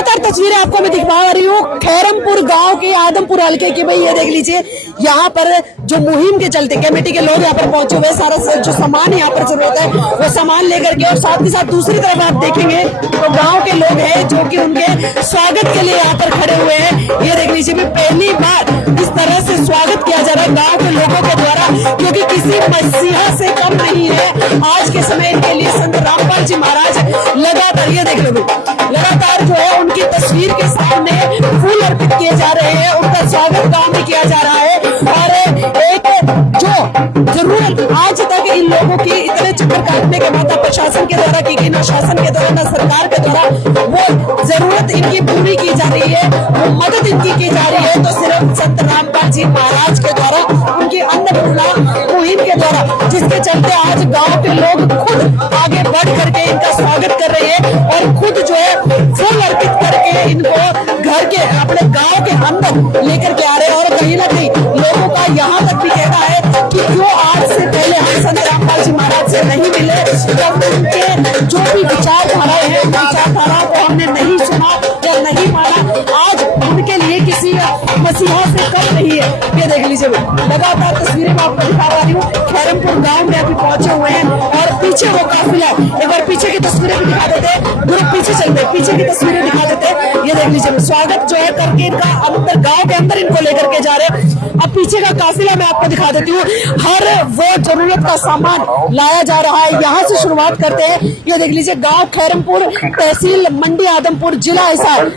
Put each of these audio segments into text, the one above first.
लगातार तस्वीरें आपको मैं दिखा रही हूँ खैरमपुर गांव के आदमपुर हल्के की। भाई ये देख लीजिए, यहाँ पर जो मुहिम के चलते कमेटी के लोग यहाँ पर पहुंचे हुए, सारा जो सामान यहाँ पर जरूरत है वो सामान लेकर के, और साथ ही साथ दूसरी तरफ आप देखेंगे तो गांव के लोग हैं जो कि उनके स्वागत के लिए यहाँ पर खड़े हुए हैं। ये देख लीजिए, पहली बार इस तरह से स्वागत किया जा रहा है गाँव के लोगों के द्वारा, क्योंकि किसी मसीहा से कम नहीं है आज के समय इनके लिए संत रामपाल जी महाराज। लगातार ये देख लो, लगातार जो है उनकी तस्वीर के सामने फूल अर्पित किए जा रहे हैं, उनका स्वागत गांव में किया जा रहा है। और एक जो जरूरत आज तक इन लोगों की इतने चक्कर काटने के बाद प्रशासन के द्वारा की गई, ना शासन के द्वारा ना सरकार के द्वारा, वो जरूरत इनकी पूरी की जा रही है, वो मदद इनकी की जा रही है तो सिर्फ संत रामपाल जी महाराज के द्वारा, उनकी अन्नपूर्णा मुहिम के द्वारा, जिसके चलते आज गाँव के लोग खुद आगे बढ़ करके इनका स्वागत कर रहे हैं और खुद जो है फूल अर्पित करके इनको घर के अपने गांव के अंदर लेकर के आ रहे हैं। और कहीं ना कहीं लोगों का यहाँ तक भी कहना है कि क्यों आज से पहले हम संत रामपाल जी महाराज से नहीं मिले, जब उनके जो भी विचारधाराएं हैं विचारधारा को हमने नहीं सुना या नहीं माना, आज उनके लिए किसी मसीहा से कम नहीं है। ये देख लीजिए, लगातार तस्वीरें मैं आपको दिखा रही हूँ, खैरमपुर गांव में अभी पहुंचे हुए हैं और पीछे वो काफिला है। एक बार पीछे की तस्वीरें भी दिखा देते हैं, ग्रुप पीछे चलते, पीछे की तस्वीरें दिखा देते हैं। ये देख लीजिए, स्वागत जो है करके इनका अंदर गांव के अंदर इनको लेकर के जा रहे हैं। अब पीछे का काफिला मैं आपको दिखा देती हूँ, हर वो जरूरत का सामान लाया जा रहा है। यहाँ से शुरुआत करते हैं। ये देख लीजिए, गांव खैरमपुर, तहसील मंडी आदमपुर, जिला हिसार,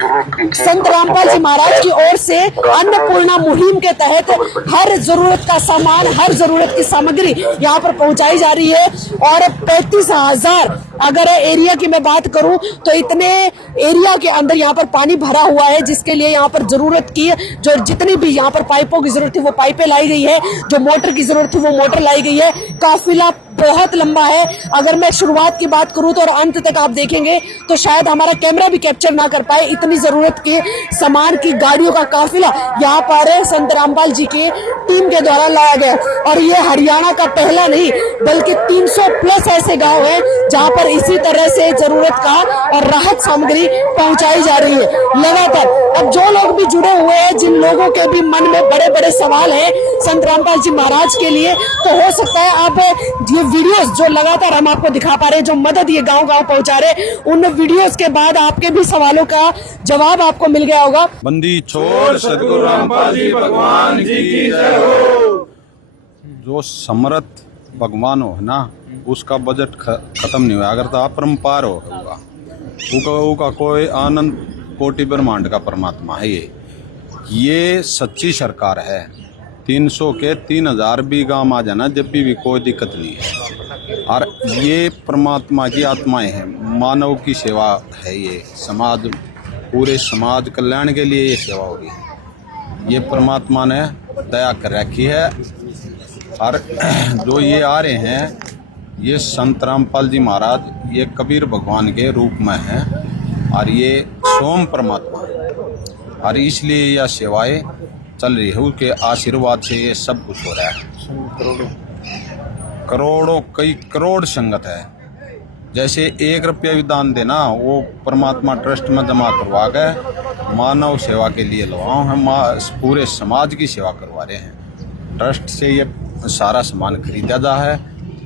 संत रामपाल जी महाराज की ओर से अन्नपूर्णा मुहिम के तहत हर जरूरत का सामान, हर जरूरत की सामग्री यहाँ पर पहुंचाई जा रही है। और 35,000 अगर एरिया की मैं बात करूं तो इतने एरिया के अंदर यहाँ पर पानी भरा हुआ है, जिसके लिए यहाँ पर जरूरत की जो जितनी भी यहाँ पर पाइपों की जरूरत थी वो पाइपें लाई गई है, जो मोटर की जरूरत थी वो मोटर लाई गई है। काफिला बहुत लंबा है, अगर मैं शुरुआत की बात करूं तो और अंत तक आप देखेंगे तो शायद हमारा कैमरा भी कैप्चर ना कर पाए, इतनी जरूरत के सामान की गाड़ियों का काफिला यहाँ पर संत रामपाल जी की टीम के द्वारा लाया गया। और ये हरियाणा का पहला नहीं बल्कि 300 प्लस ऐसे गांव हैं जहां पर इसी तरह से जरूरत का और राहत सामग्री पहुंचाई जा रही है लगातार। अब जो लोग भी जुड़े हुए हैं, जिन लोगों के भी मन में बड़े बड़े सवाल है संत रामपाल जी महाराज के लिए, तो हो सकता है आप ये वीडियोस जो लगातार हम आपको दिखा पा रहे हैं, जो मदद ये गांव गांव पहुंचा रहे, उन वीडियोस के बाद आपके भी सवालों का जवाब आपको मिल गया होगा। बंदी छोड़ सदगुरु रामपाल जी भगवान जी की जय हो। जो समर्थ भगवान हो ना, उसका बजट खत्म नहीं हुआ, अगर तो अपरंपार होगा उका कोई आनंद कोटि ब्रह्मांड का परमात्मा है। ये सच्ची सरकार है। 300 के 3,000 भी गांव आ जाना जब भी कोई दिक्कत नहीं है। और ये परमात्मा की आत्माएं हैं, मानव की सेवा है। ये समाज, पूरे समाज कल्याण के लिए ये सेवा हो रही है। ये परमात्मा ने दया कर रखी है। और जो ये आ रहे हैं, ये संत रामपाल जी महाराज ये कबीर भगवान के रूप में हैं और ये सोम परमात्मा है, और इसलिए यह सेवाएं चल रही है। उसके आशीर्वाद से ये सब कुछ हो रहा है। करोड़ों, कई करोड़ संगत है। जैसे 1 रुपया भी दान देना, वो परमात्मा ट्रस्ट में जमा करवा के मानव सेवा के लिए लगवाओ। हम पूरे समाज की सेवा करवा रहे हैं। ट्रस्ट से ये सारा सामान खरीदा जा है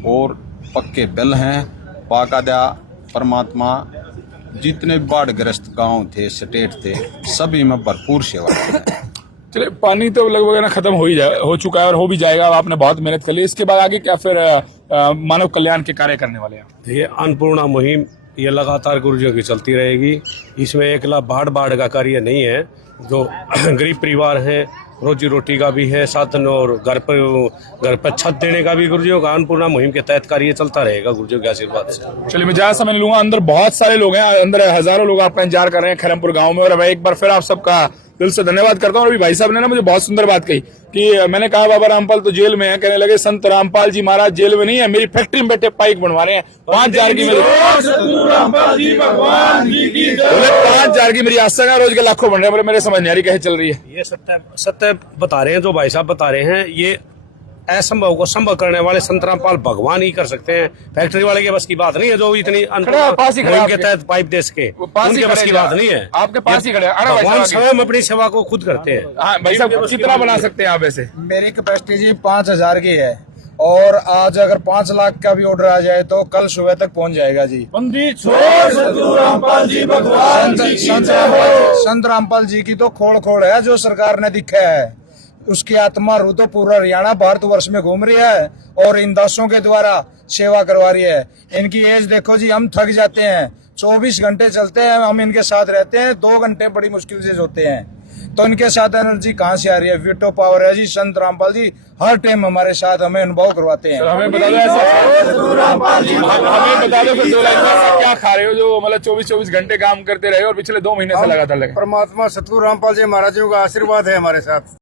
और पक्के बिल हैं। बाकायदा परमात्मा जितने बाढ़ग्रस्त गांव थे, स्टेट थे, सभी में भरपूर सेवा है। चलिए, पानी तो लगभग ना खत्म हो चुका है और हो भी जाएगा। अब आपने बहुत मेहनत कर ली, इसके बाद आगे क्या फिर मानव कल्याण के कार्य करने वाले हैं? ये अन्नपूर्णा मुहिम ये लगातार गुरुजियों की चलती रहेगी। इसमें एकला बाढ़ का कार्य नहीं है। जो गरीब परिवार हैं, रोजी रोटी का भी है साधन, और घर पर छत देने का भी गुरुजियों का अन्नपूर्णा मुहिम के तहत कार्य चलता रहेगा गुरुजियों के आशीर्वाद से। चलिए, मैं ज्यादा समय नहीं लूंगा। अंदर बहुत सारे लोग हैं, अंदर हजारों लोग आपका इंतजार कर रहे हैं खैरमपुर गांव में। और एक बार फिर आप सबका दिल से धन्यवाद करता हूँ। और अभी भाई साहब ने ना मुझे बहुत सुंदर बात कही कि मैंने कहा बाबा रामपाल तो जेल में है, कहने लगे संत रामपाल जी महाराज जेल में नहीं है, मेरी फैक्ट्री में बैठे पाइप बनवा रहे हैं। 5,000 की मेरी 5,000 की मेरी आस्था है, रोज के लाखों बन रहे हैं। बोले मेरे समझ नहीं आ रही कैसे चल रही है। ये सत्य बता रहे हैं जो भाई साहब बता रहे हैं। ये असंभव को संभव करने वाले संत रामपाल भगवान ही कर सकते हैं। फैक्ट्री वाले के बस की बात नहीं है, जो इतनी खड़े हैं, पास ही खड़े हैं मुहिम के आपके। तहत पाइप दे सके, वो पास ही उनके बस खड़े की हैं, बात नहीं है। आपके पास ही खड़े हैं। अरे भाई भगवान साहब, स्वयं अपनी सेवा को खुद करते हैं। हाँ भाई साहब, कितना बना सकते हैं आप ऐसे? मेरी कैपेसिटी जी 5,000 की है, और आज अगर 5 लाख का भी ऑर्डर आ जाए तो कल सुबह तक पहुंच जाएगा जी। संत रामपाल जी की तो खोड़ खोड़ है जो सरकार ने दिखा है। उसकी आत्मा रू तो पूरा हरियाणा भारतवर्ष में घूम रही है और इन दासों के द्वारा सेवा करवा रही है। इनकी एज देखो जी, हम थक जाते हैं, 24 घंटे चलते हैं, हम इनके साथ रहते हैं, 2 घंटे बड़ी मुश्किल से सोते हैं, तो इनके साथ एनर्जी कहाँ से आ रही है? विटो पावर है जी। संत रामपाल जी हर टाइम हमारे साथ हमें अनुभव करवाते हैं। हमें बता दो ऐसा, हमें बता दो कि 2 लाख का ऐसा क्या खा रहे हो जो मतलब 24 घंटे काम करते रहे और पिछले 2 महीने से लगातार लगे? परमात्मा सतगुरु रामपाल जी महाराज जी का आशीर्वाद है हमारे साथ।